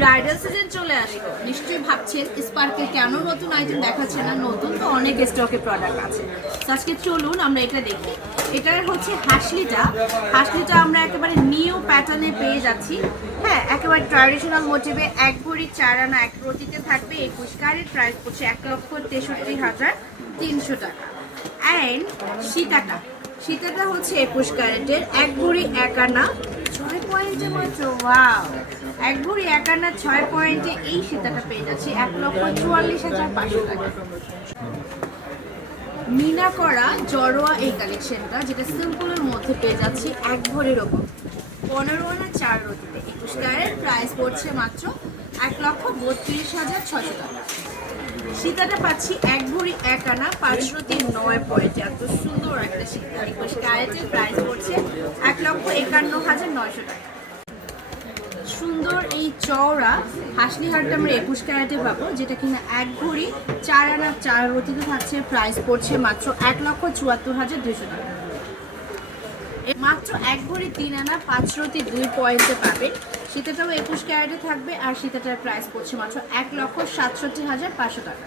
Bridal season চলে আসলো, নিশ্চয়ই ভাবছেন স্পার্কেল কেন নতুন আইটেম দেখাচ্ছে না। নতুন তো অনেক স্টকে প্রোডাক্ট আছে। তো আজকে চলুন আমরা এটা দেখি। এটার হচ্ছে হাসলিটা। হাসলিটা আমরা একেবারে নিউ প্যাটার্নে পেয়ে যাচ্ছি। হ্যাঁ, একেবারে ট্র্যাডিশনাল মোটিভে এক ভরি 4 আনা এক রতিতে থাকবে। 21 ক্যারেট, প্রাইস পড়ছে 1,63,300 টাকা। অ্যান্ড সীতাটা, সীতাটা হচ্ছে 21 ক্যারেটের এক ভরি 1 আনা 6 পয়েন্টে মাত্র। ওয়াও, এক ভরি 1 আনা 6 পয়েন্টে এই সীতাটা পেয়ে যাচ্ছি 1,44,500 টাকা। মিনা করা জড়োয়া এই কালেকশনটা, যেটা সিম্পলের মধ্যে পেয়ে যাচ্ছি এক ভরির ওপর 15 আনা 4 রতিতে 21 ক্যারেট, প্রাইস পড়ছে মাত্র 1,32,600 টাকা। সীতাটা পাচ্ছি এক ভরি 1 আনা 5 রতি 9 পয়েন্টে। এত সুন্দর একটা সীতা 21 ক্যারেটের, প্রাইস পড়ছে 1,51,900 টাকা। সুন্দর এই চওড়া হাসলি হারটা আমরা 21 ক্যারেটে পাবো, যেটা কিনা এক ভরি 4 আনা 4 রতিতে থাকছে, প্রাইস পড়ছে মাত্র 1,74,200 টাকা। মাত্র এক ভরি 3 আনা 5 রতি 2 পয়েন্টে পাবেন। সীতাটাও 21 ক্যারেটে থাকবে, আর সীতাটার প্রাইস পড়ছে মাত্র 1,67,500 টাকা।